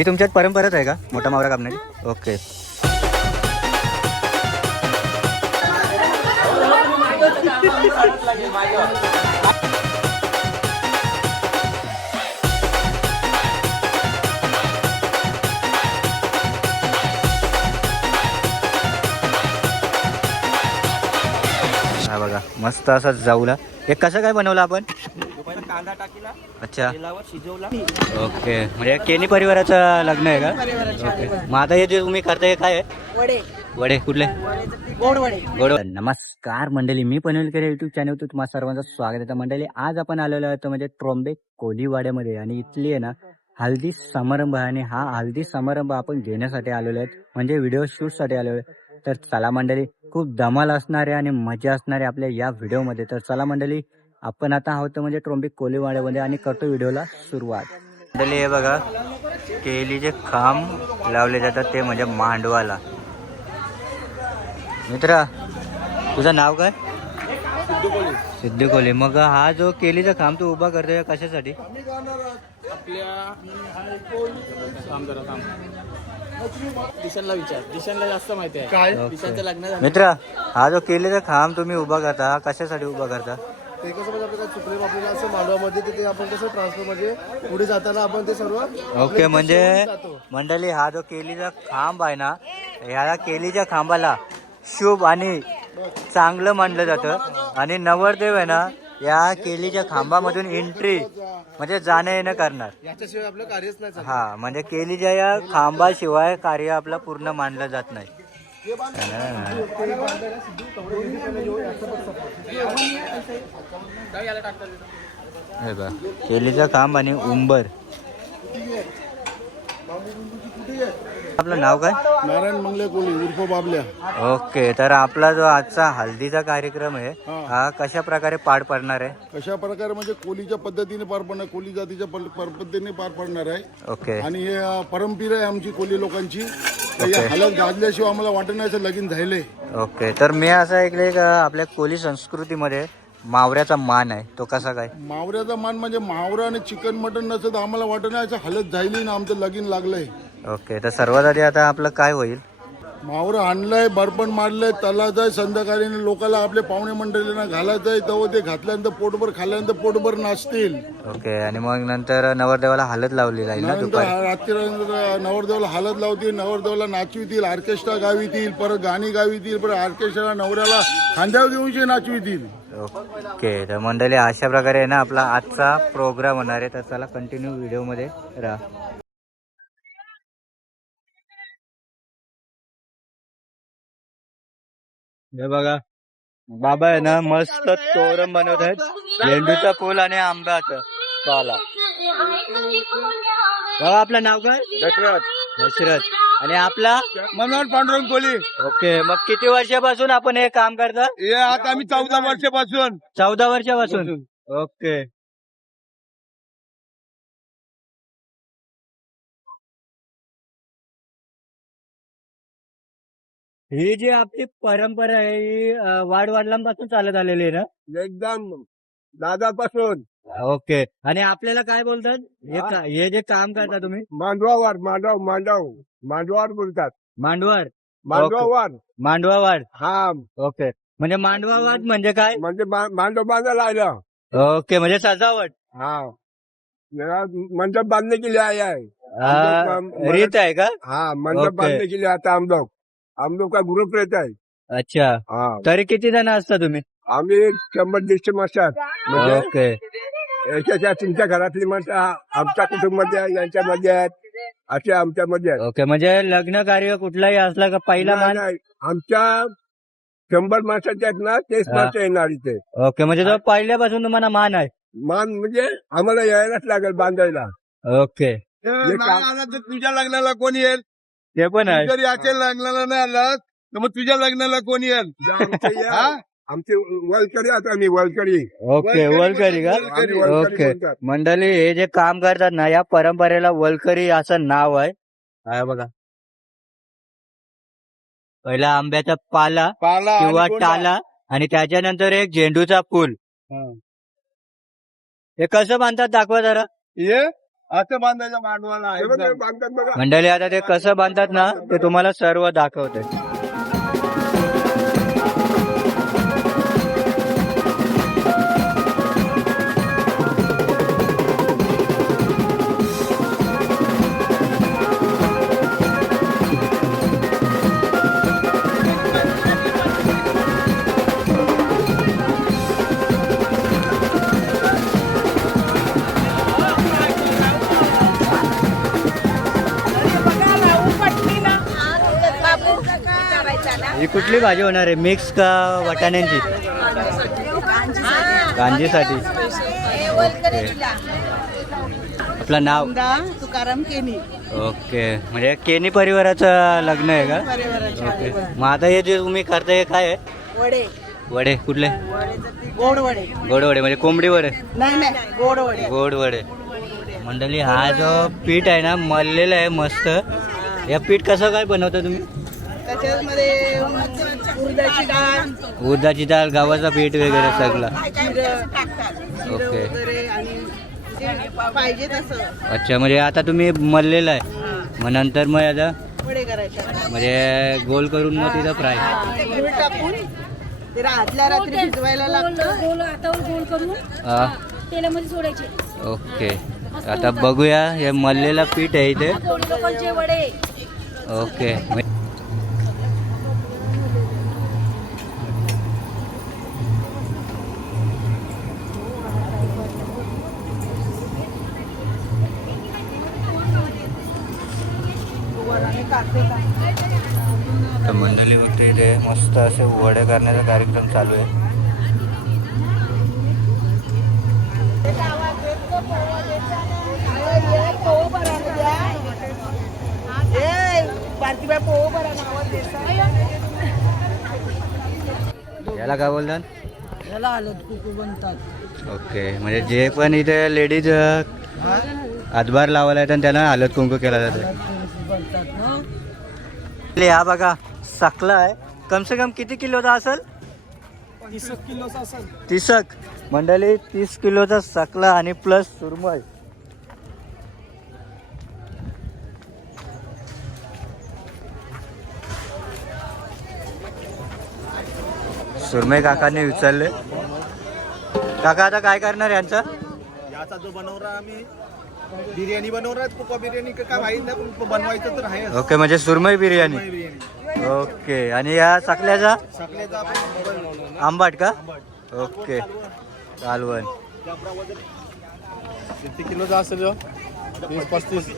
ही तुमच्यात परंपराच आहे का मोठा मावरा कापण्याची? ओके. हा बघा मस्त असा जाऊला. हे कसं काय बनवलं आपण? कांदा टाकला, अच्छा तेलावर शिजवला. ओके. म्हणजे केनी परिवाराचं लग्न आहे का? ओके. मग आता हे जे तुम्ही करताय हे काय आहे? वडे वडे कुठले? गोड वडे. गोड. नमस्कार मंडळी, मी पनवेलकर युट्यूब चॅनल तुम्हा सर्वांचं स्वागत आहे. मंडळी आज आपण आलेलो आहोत म्हणजे ट्रॉम्बे कोलीवाड्यामध्ये आणि इथली आहे ना हल्दी समारंभ आहे आणि हा हल्दी समारंभ आपण घेण्यासाठी आलेलो आहेत म्हणजे व्हिडिओ शूटसाठी आलेलो आहे. तर चला मंडळी, खूप धमाल असणार आहे आणि मजा असणार आहे आपल्या या व्हिडिओमध्ये. तर चला मंडळी, आपण आता आहोत म्हणजे ट्रॉम्बे कोलीवाड्यामध्ये आणि करतो व्हिडिओला सुरुवात. मंडळी हे बघा, केलीचे खांब लावले जातात ते म्हणजे मांडवाला. मित्रा, तुझं नाव काय? सिद्धू कोली. मग हा जो केलीचा खांब तू उभा करतोय कशासाठी? आपल्या दिशांना विचार, दिशांना जास्त माहिती आहे काय दिशांचं लग्न झालं. मित्रा, हा जो केलीचा खांब तुम्ही उभा करता हा कशासाठी उभा करता? ते कसं म्हणजे आपल्याला सुप्रीम आपल्याला असं मांडवामध्ये ते आपण कसं ट्रान्सफर म्हणजे पुढे जाताना आपण ते सर्व ओके. म्हणजे मंडळी हा जो केलीचा खांब आहे ना, ह्या केलीच्या खांबाला शुभ आणि चांगलं मानलं जातं आणि नवरदेव आहे ना या केलीच्या खांबामधून एंट्री म्हणजे जाणं येणं करणार. याच्याशिवाय आपलं कार्यच नाही चालत. हा म्हणजे केलीच्या या खांबाशिवाय कार्य आपलं पूर्ण मानलं जात नाही. हे बघा, केलीचा खांब आणि उंबर. आपलं नाव काय? नारायण मंगले कोली उर्फ बाबल्या. ओके. तर आपला जो आजचा हल्दीचा कार्यक्रम आहे हा कशा प्रकारे पार पडणार आहे? कशा प्रकारे म्हणजे कोलीच्या पद्धतीने पार पडणार, कोली जातीच्या पद्धतीने पार पडणार आहे. ओके. आणि हे परंपरा आहे आमची कोली लोकांची. तर या हालत गाजल्याशिवाय आम्हाला वाटत नाही असं लगीन झालंय. ओके. तर मी असं ऐकलंय का आपल्या कोली संस्कृतीमध्ये मावऱ्याचा मान आहे, तो कसा काय? मावऱ्याचा मान म्हणजे मावरा आणि चिकन मटन नसतं तर आम्हाला वाटत नाही असं हालत झाली ना आमचं लगीन लागलंय. ओके. तर सर्वात आधी आता आपलं काय होईल? मावरं आणलंय, बरपण मारलंय, तलाचं आहे. संध्याकाळी लोकांना आपले पाहुणे मंडळींना घालायचं आहे. तेव्हा ते घातल्यानंतर पोटभर खाल्ल्यानंतर पोटभर नाचतील. ओके. आणि मग नंतर नवरदेवाला हालत लावली जाईल ना नंतर दुपारी? रात्री नवरदेवाला हळद लावतील, नवरदेवाला नाचवितील, ऑर्केस्ट्रा गावितील, परत गाणी गावितील, परत ऑर्केस्ट्रा नवऱ्याला खांद्यावर घेऊन नाचवितील. ओके. तर मंडळी अशा प्रकारे आहे ना आपला आजचा प्रोग्राम होणार आहे. तर चला कंटिन्यू व्हिडिओमध्ये राहा. हे बघा, बाबा आहे ना मस्त तोरण बनवत आहेत, झेंडूचा फूल आणि आंब्याचं पाला. बाबा आपलं नाव काय? दशरथ. आणि आपला मनोहर पांडुरंग कोली. ओके. मग किती वर्षापासून आपण हे काम करता? हे आता आम्ही 14 वर्षापासून. 14 वर्षापासून. ओके. ही जी आपली परंपरा आहे ही वाडवडिलांपासून चालत आलेली आहे ना? एकदम दादापासून. ओके. आणि आपल्याला काय बोलतात हे जे काम करता तुम्ही? मांडवावर मांडवावर बोलतात. मांडवाड. मांडवावर मांडवावाड. हा ओके. म्हणजे मांडवावाड म्हणजे काय? म्हणजे मांडव बांधायला आलं. ओके. म्हणजे सजावट. हा मंडप बांधणे के लिए आया है. रीत आहे का? हाँ मंडप ओके. बांधने के लिए आता हम लोग का ग्रुप रहता है. अच्छा. हाँ तरी किती जण असता तुम्ही? आम्ही 100-150 असतात. म्हणजे ओके. याच्या तुमच्या घरातली म्हणता आमच्या कुटुंबामध्ये आहे, यांच्यामध्ये आहेत, असे आमच्यामध्ये आहेत. ओके. म्हणजे लग्न कार्य कुठलाही असला का पहिला मान? नाही, आमच्या 100 माणसाचे आहेत ना तेच हा. माणसं येणार इथे. ओके. म्हणजे तो पहिल्यापासून तुम्हाला मान आहे? मान म्हणजे आम्हाला यायलाच लागेल बांधायला. ओके. हे काम- आला तर तुझ्या लग्नाला कोण येईल? ते पण आहे. जर याच्या लग्नाला नाही आला तर मग तुझ्या लग्नाला कोण येईल? आमचे वलकरी आता आम्ही वलकरी. ओके. वलकरी का? आम्ही वलकरी ओके. म्हणतात. मंडळी हे जे काम करतात ना या परंपरेला वलकरी असं नाव आहे. आहे बघा, पहिला आंब्याचा पाला पाला आणि किंवा कोंडा. टाला आणि त्याच्यानंतर एक झेंडूचा फूल. हे कसं बांधतात दाखवा जरा. हे असं बांधायचं मांडवाला बांधतात बघा. मंडळी आता ते कसं बांधतात ना ते तुम्हाला सर्व दाखवते. ही कुठली भाजी होणार आहे, मिक्स का वाटाण्यांची? कांजीसाठी. आपलं नाव? तुकाराम केनी. ओके, म्हणजे केनी परिवाराचं लग्न आहे का? ओके. मग आता हे जे तुम्ही करताय हे काय आहे? वडे. वडे कुठले? गोड वडे. गोड वडे म्हणजे कोंबडी वडे? नाही गोड वडे. गोड वडे. मंडळी हा जो पीठ आहे ना मळलेला आहे मस्त. या पीठ कसं काय बनवता तुम्ही? त्याच्यामध्ये उडदाची डाळ, उडदाची डाळ, गव्हाचा पीठ वगैरे सगळं? जिरं टाकतात. ओके. वगैरे आणि जे पाहिजे तसं. अच्छा, म्हणजे आता तुम्ही मळलेलं आहे, मग नंतर मग याचा वडे करायचे. म्हणजे गोल करून मग तिथं फ्राय. गूळ टाकून ते आदल्या रात्री भिजवायला लागतं. गोल हातावर गोल करून तेलामध्ये सोडायचे. ओके, आता बघूया हे मळलेलं पीठ आहे इथे. कोणी लोकांचे वडे. ओके. तर मंडळी होते इथे मस्त असे वडे करण्याचा कार्यक्रम चालू आहे. याला काय बोलतात? याला हळद कुकू बनतात. ओके, म्हणजे जे पण इथे लेडीज हातभार लावायला येतात त्यांना हळद कुंकू केला जातो. हा बघा सकला आहे, कम से कम किती किलोचा असेल? 30 किलोचा असेल. 30 मंडळी, 30 किलोचा सकला आणि प्लस सुरमई. सुरमई काकांनी विचारले. काका आता काय करणार यांचा? याचा जो बनवला आम्ही बिर्याणी बनवणार, कुका बिर्याणी का काय माहित नाही, पण बनवायचं तर आहे. ओके, म्हणजे सुरमई बिर्याणी. बिर्याणी ओके, आणि या सकल्याचा साखरेचा आपण मोबाईल लावणार. आंबाट का? ओके, कालवण. किती किलोचा असेल? 20-35.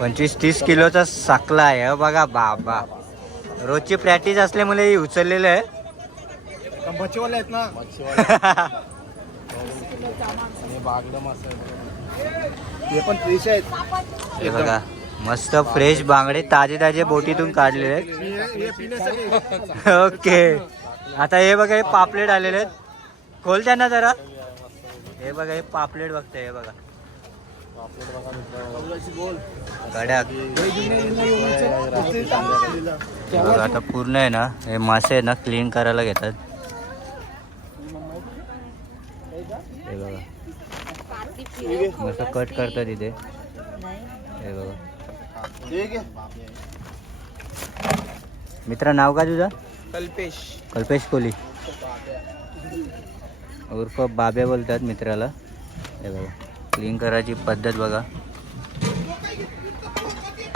25-30 किलोचा सकला आहे. हो बघा बाबा, रोजची प्रॅक्टिस असल्यामुळे ही उचललेलं आहे. मच्छीवाले आहेत ना. बागडा मासा हे पण फ्रेश आहेत. हे बघा मस्त फ्रेश बांगडे ताजे ताजे बोटीतून काढलेले आहेत. हे पिण्यासाठी. ओके, आता हे बघा हे पापलेट आलेले आहेत. खोल त्यांना जरा. हे बघा हे पापलेट बघताय. हे बघा गड्या. हे बघा आता पूर्ण आहे ना हे मासे आहे ना क्लीन करायला घेतात. हे बघा मस्त कट करतात इथे. हे बघा. मित्रा नाव काय तुझं? कल्पेश. कल्पेश कोहली उर्फ बाब्या बोलतात मित्राला. हे बघा क्लीन करायची पद्धत बघा.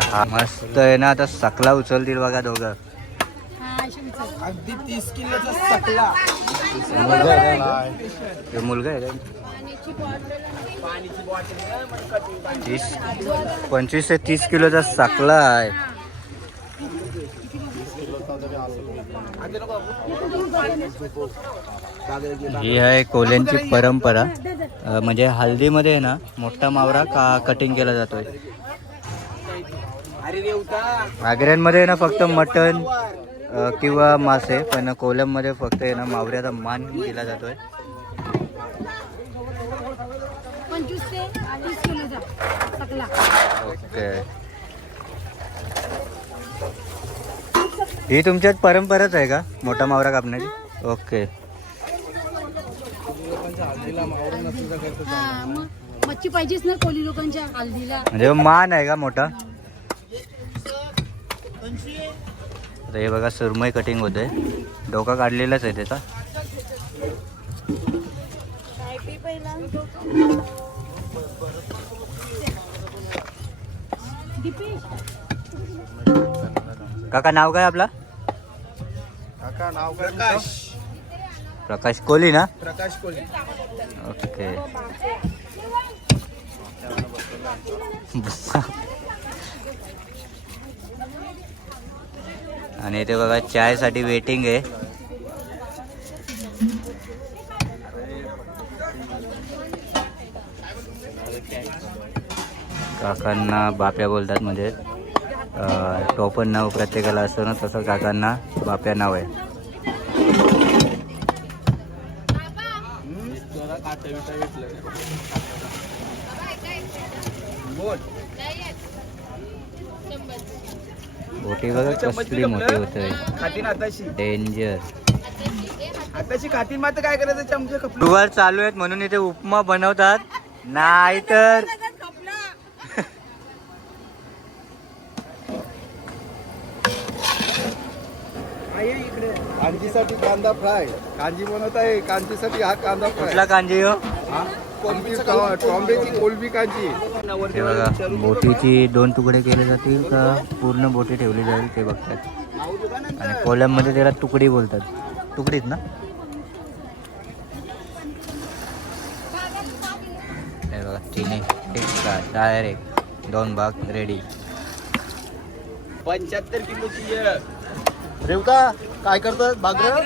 हा मस्त आहे ना. आता सकला उचलतील बघा दोघं. अगदी 30 किलोचा सकला. हे मुलगा आहे का? 25 ते 30 किलोचा सकला आहे. ही आहे कोल्यांची परंपरा. म्हणजे हल्दीमध्ये आहे ना मोठा मावरा कटिंग केला जातोय. आग्र्यांमध्ये ना फक्त मटण किंवा मासे, पण कोलममध्ये फक्त आहे ना मावऱ्याचा मान दिला जातोय. 25 ते 30 किलोचा सकला. ओके, ही तुमच्यात परंपराच आहे का मोठा मावरा कापण्याची? ओके. मच्छी पाहिजेच ना कोली लोकांच्या हल्दीला. म्हणजे मान आहे का मोठा? आता हे बघा सुरमई कटिंग होते, डोका काढलेलाच आहे त्याचा. काका नाव काय आपला? काका नाव काय? प्रकाश. प्रकाश कोली ना? प्रकाश कोली. ओके. आणि इथे बघा चायसाठी वेटिंग आहे. काकांना बाप्या बोलतात, म्हणजे टोपण नाव प्रत्येकाला असतं ना, तसं काकांना बाप्या नाव आहे. बोटी बघा कसली मोठी होत आहे, खातीन आताशी. डेंजर. आताशी खातीन मात्र काय करायचं, चमचे खपले. दुवार चालू आहेत म्हणून इथे उपमा बनवतात, नाही तर कांजीसाठी कांदा फ्राय. कांजी बनवत आहे, कांजीसाठी हा कांदा फ्राय. कुठला कांजी हो? टॉम्बेची कोलबी कांजी. हे बघा बोटीची 2 तुकडे केले जातील का पूर्ण बोटी ठेवली जाईल ते बघतात. आणि कोलममध्ये त्याला तुकडी बोलतात. तुकडीत ना? हे बघा तिने टिक्का डायरेक्ट 2 भाग रेडी. 75 किलोची. रेवता काय करतात? बागर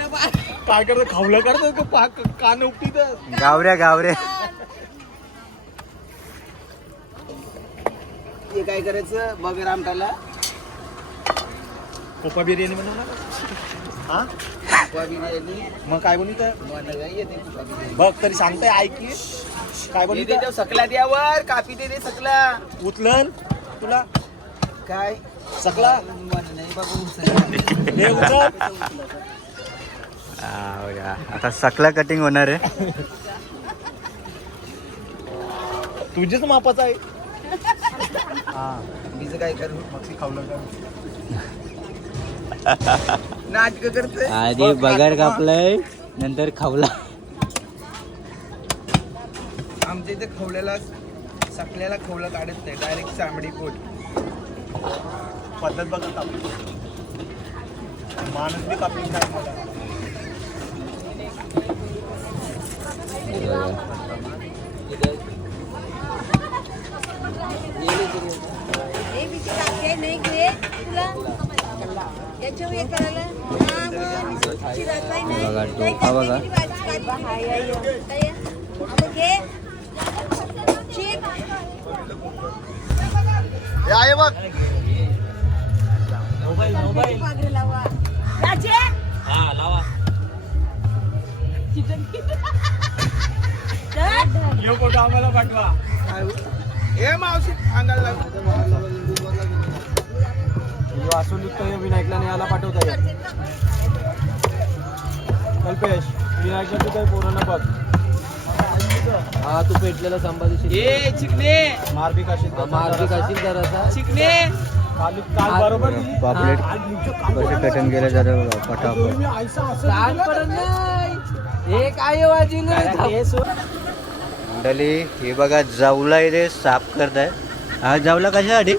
काय करतात? खावलं करतात, कान उपटीत. गावऱ्या गावऱ्या. हे काय करायचं बघ रामटाला. कोपा बिर्याणी बनवणार. हा कोपा बिर्याणी. मग काय बनवत बघ तरी सांगताय. ऐक काय बनवत. सकला द्यावर कापी दे सकला. उचलन तुला काय सकला नाही बाबू. आता सकला कटिंग होणार आहे. तुझ्याच मापाचा आहे. बीज काय करू मग खावलं का नाटक करतोय. आधी बगर कापलंय नंतर खावला. आमच्या इथे खवल्याला सकल्याला खवलं काढत नाही, डायरेक्ट चांबडी पोट. पद्धत बघत माणूस बी कापली काय मला. बघा डोका बघा. आहे बघ. आम्हाला पाठवा. हे मावशी सांगायला लागलो. वासून विनायकला न्यायला पाठवता येईल. कल्पेश विनायकला तू काही पोरांना बघ. हा तू पेटलेला संभाजी चिकने मारबी काशील जरासा चिकने काल बरोबर पापलेट कसे कटिंग केले जाते बघा फटाफट. हे काय वाजून मंडळी हे बघा जाऊला इथे साफ करताय. हा जाऊला कशासाठी?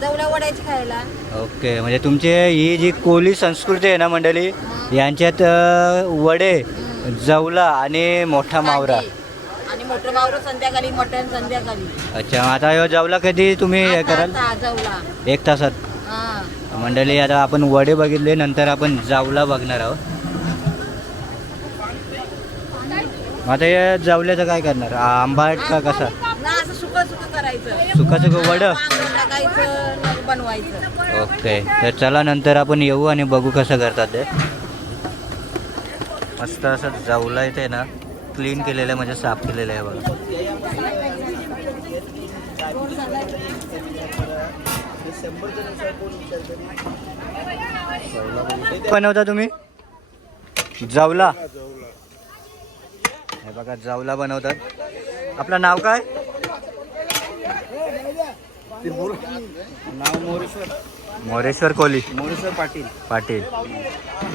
जवळा वड्याची खायला. ओके, म्हणजे तुमचे ही जी कोली संस्कृती आहे ना मंडळी, यांच्यात वडे, जवला आणि मोठा मावरा. आणि मोठं मावरं संध्याकाळी, मटण संध्याकाळी. अच्छा, आता ह्यो जवला कधी तुम्ही हे कराल? जवला 1 तासात. हा मंडळी आता आपण वडे बघितले, नंतर आपण जावला बघणार आहोत. आता या जावल्याचं काय करणार? आंबाट का कसा? ना असं सुकं सुकं करायचं. सुकं वड. टाकायचं बनवायचं. ओके, तर चला नंतर आपण येऊ आणि बघू कसं करतात ते. मस्त असं जावला इथे ना क्लीन केलेलं आहे, म्हणजे साफ केलेलं आहे बघा. बनवता तुम्ही जावला? हे बघा जावला बनवतात. आपलं नाव काय? नाव मोरेश्वर कोहली मोरेश्वर पाटील. पाटील.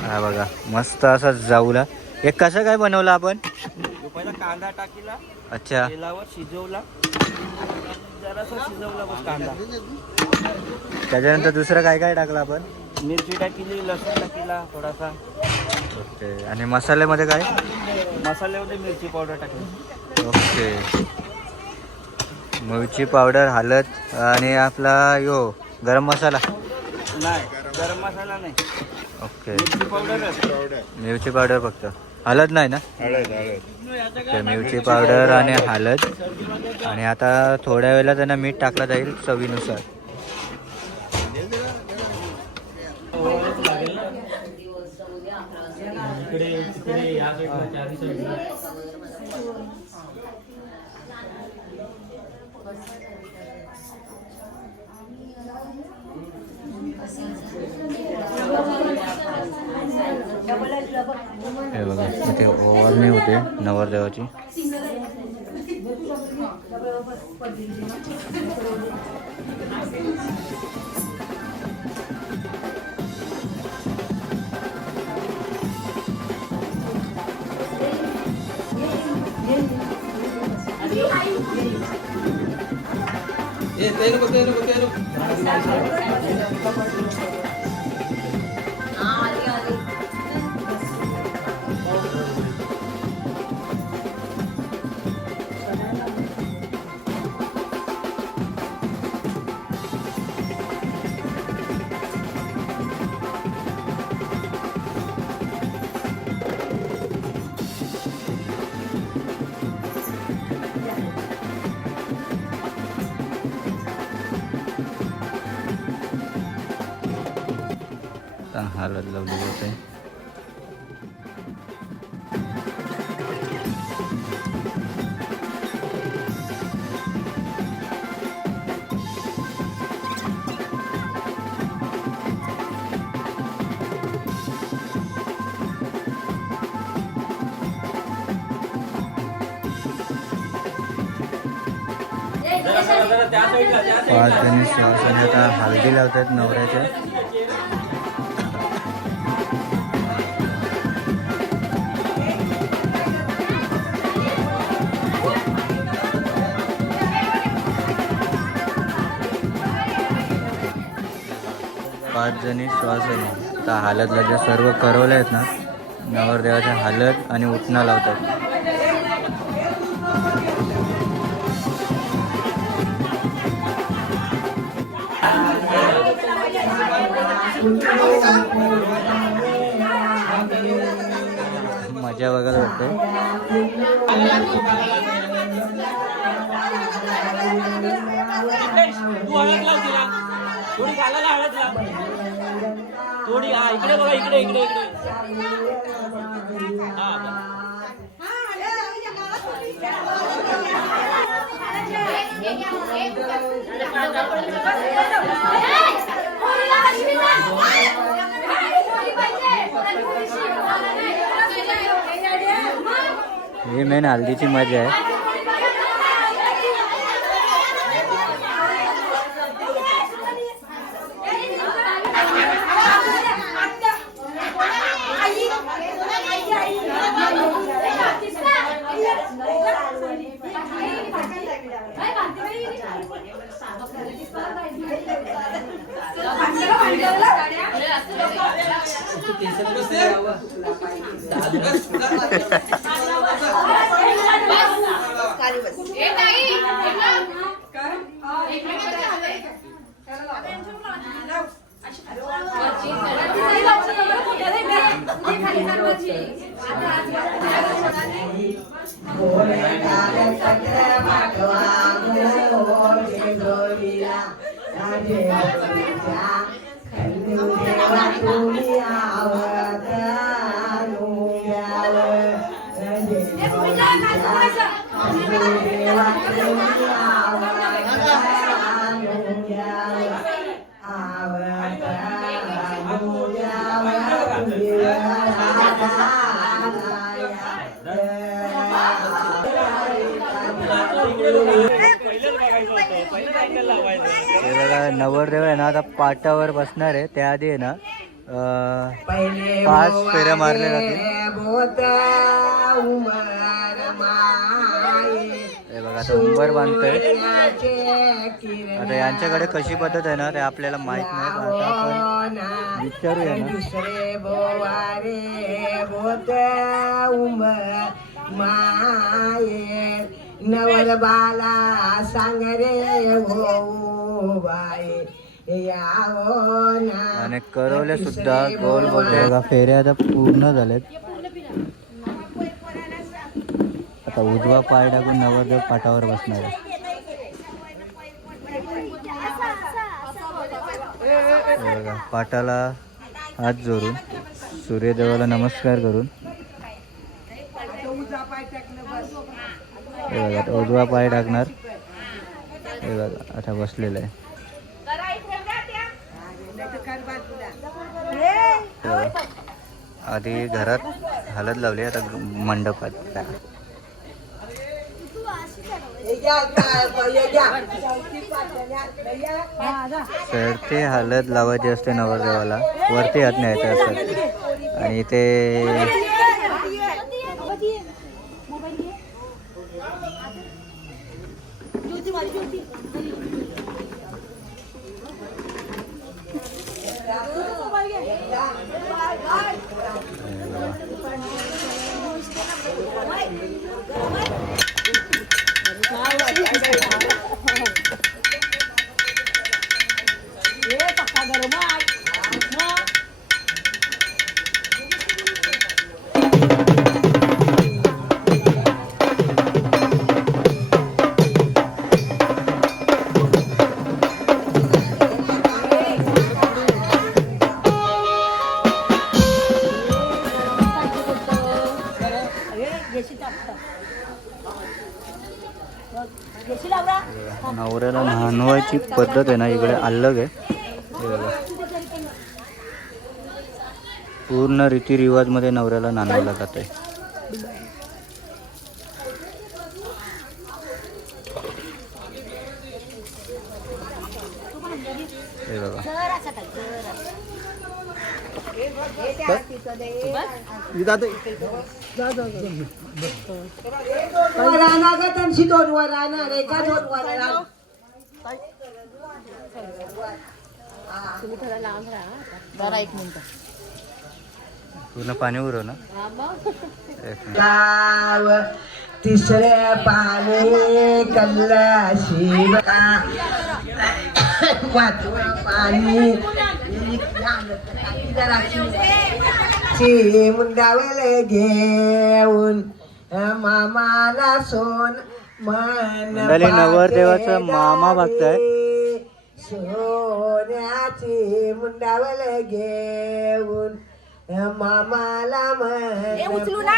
हा बघा मस्त असा जाऊला. हे कसं काय बनवलं आपण? पहिला कांदा टाकीला, अच्छा. तेलावर शिजवला, जरासा शिजवला बस कांदा. त्याच्यानंतर दुसरं काय काय टाकलं आपण? मिरची टाकली, लसूण टाकीला थोडासा. ओके. आणि मसाल्यामध्ये काय? मसाल्यामध्ये मिरची पावडर टाकली. ओके. मिरची पावडर, हळद आणि आपला यो गरम मसाला. नाही, गरम मसाला नाही, ओके. मिरची पावडर. मिरची पावडर फक्त, हळद नाही ना? ओके. मिरची पावडर आणि हळद. आणि आता थोड्या वेळेला त्यांना मीठ टाकलं जाईल चवीनुसार. हे बघा इथे ओवाळणी होते नवरदेवाची. हळद लावली जाते. पाच जणी श्वासाने आता हळदी लावतात नवऱ्याच्या. पाच जणी श्वासाने आता हळदला ज्या सर्व करवल्या आहेत ना नवरदेवाच्या हळद आणि उटणा लावतात. मजा बघायला वाटते. थोडी घालायला हळद लाव. थोडी हा इकडे बघा, इकडे इकडे इकडे. ही मेन हल्दीची मजा आहे. हे बघा नवरदेव आहे ना आता पाटावर बसणार आहे. त्याआधी आहे ना 5 फेऱ्या मारल्या जातील. हे बघा आता उंबर बांधतोय. आता यांच्याकडे कशी पद्धत आहे ना ते आपल्याला माहित नाही. आता आपण विचारूया ना. दुसरे बोवारे बोत माये नवर बाला सांग रे हो बाई यावो ना. आणि करवले सुद्धा गोल बोलते बघा. फेऱ्या आता पूर्ण झालेत. आता उजवा पाय टाकून नवरदेव पाटावर बसणार आहे. हे बघा पाटाला हात जोडून सूर्यदेवाला नमस्कार करून हे बघा आता उजवा पाय टाकणार. हे बघा आता बसलेलं आहे. आधी घरात हळद लावली आता मंडपात. तर ते हळद लावायची असते नवरदेवाला. वरती हात न्यायचे असतात आणि ते नवऱ्याला न्हाणवायची पद्धत आहे ना इकडे अलग आहे. हे बघा पूर्ण रीतिरिवाज मध्ये नवऱ्याला न्हाणवलं जात आहे. हे बघा वराना ग त्यांची 2 वराना रे का 2 वराना. पूर्ण पाणी उरव ना. लाव तिसरे पाणी कल्लाशी वाचवा पाणी मुंडावल घेऊन मामाला सोन मंडळी नवरदेवाचा मामा बघताय. सोन्याची मुंडावल घेऊन मामाला उचलू ना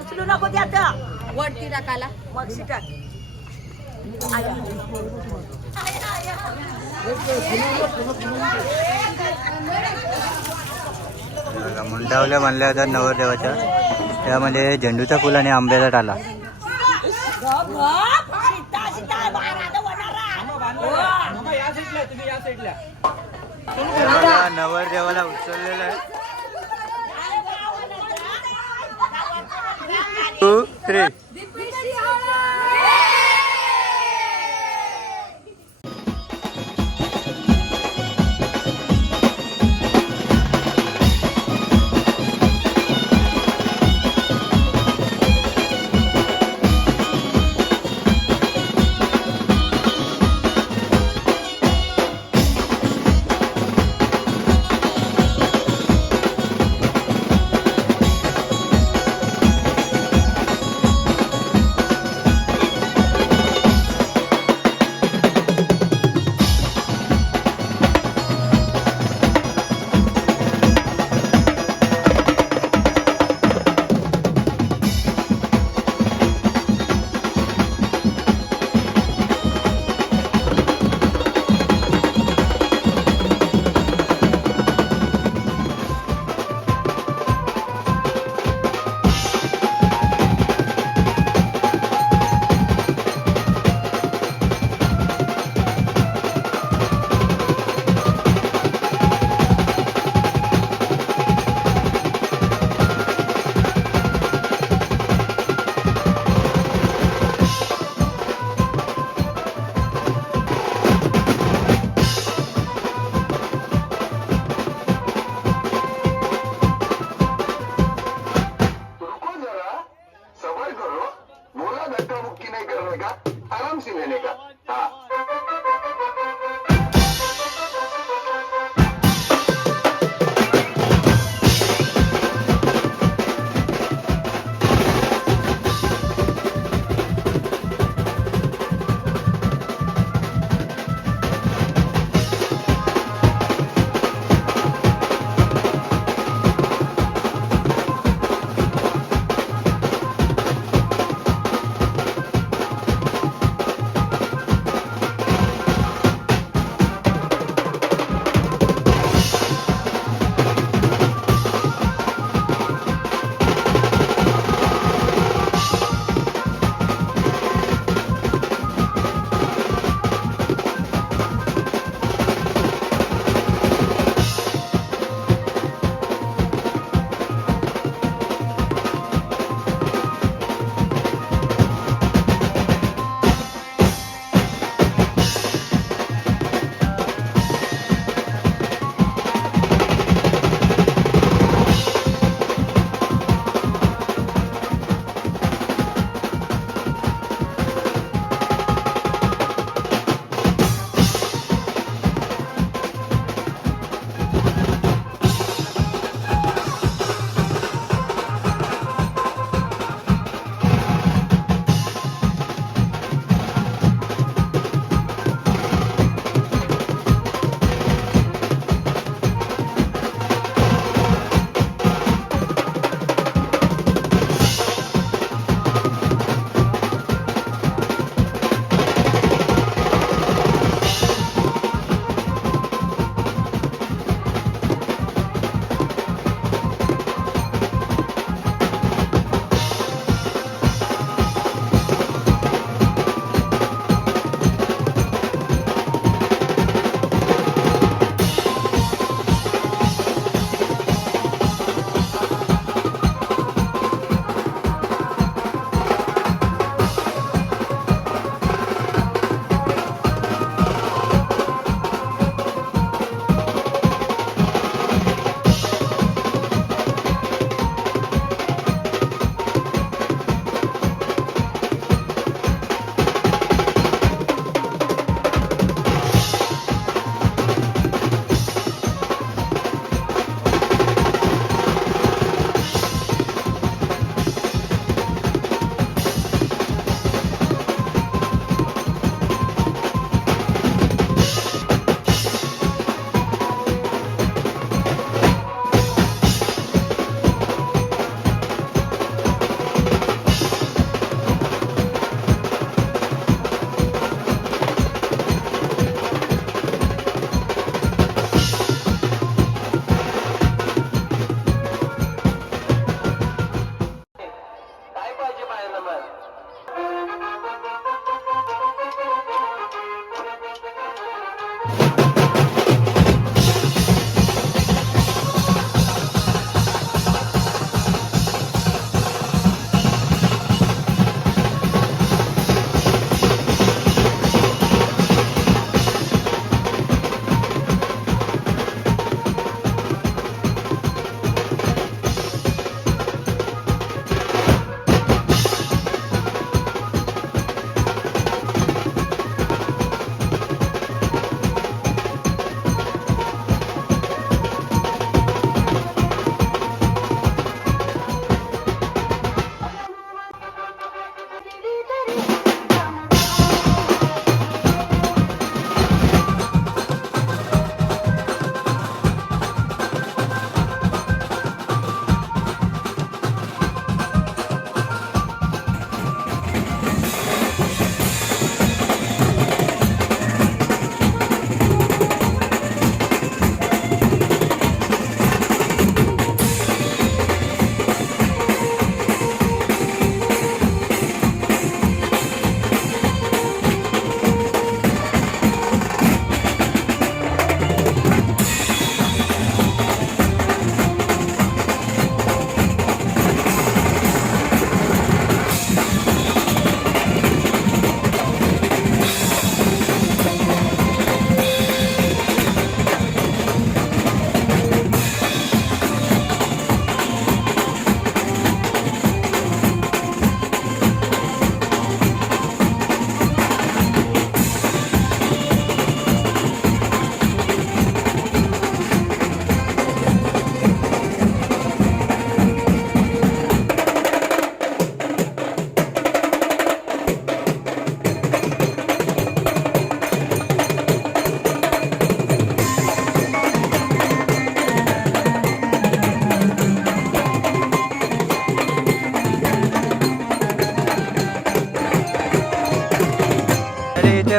उचलू नको त्यात वरती टाकायला मग टाक. मुंडावल्या बांधल्या होत्या नवरदेवाच्या. त्यामध्ये झेंडूचा फुल आणि आंब्याचा टाला. नवरदेवाला उचललेला आहे. 2, 3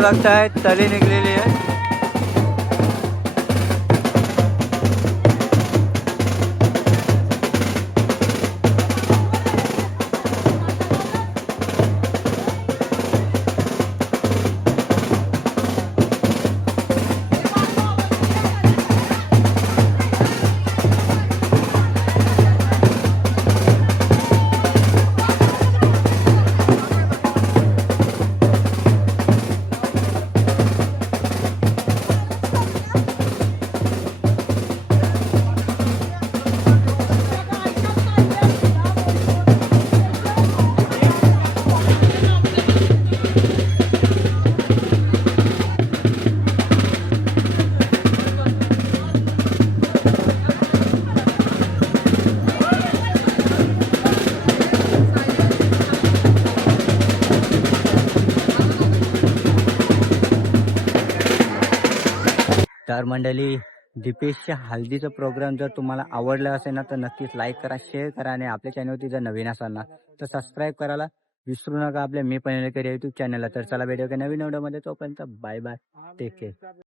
बघताय तली निघलेली आहे. तर मंडळी, दीपेशच्या हल्दीचा प्रोग्राम जर तुम्हाला आवडला असेल ना तर नक्कीच लाईक करा, शेअर करा आणि आपल्या चॅनलवरती जर नवीन असाल ना तर सबस्क्राईब करायला विसरू नका आपल्या मी पनवेलकर यूट्यूब चॅनलला. तर चला भेटूया नवीन व्हिडिओमध्ये, तोपर्यंत बाय बाय, टेक केअर.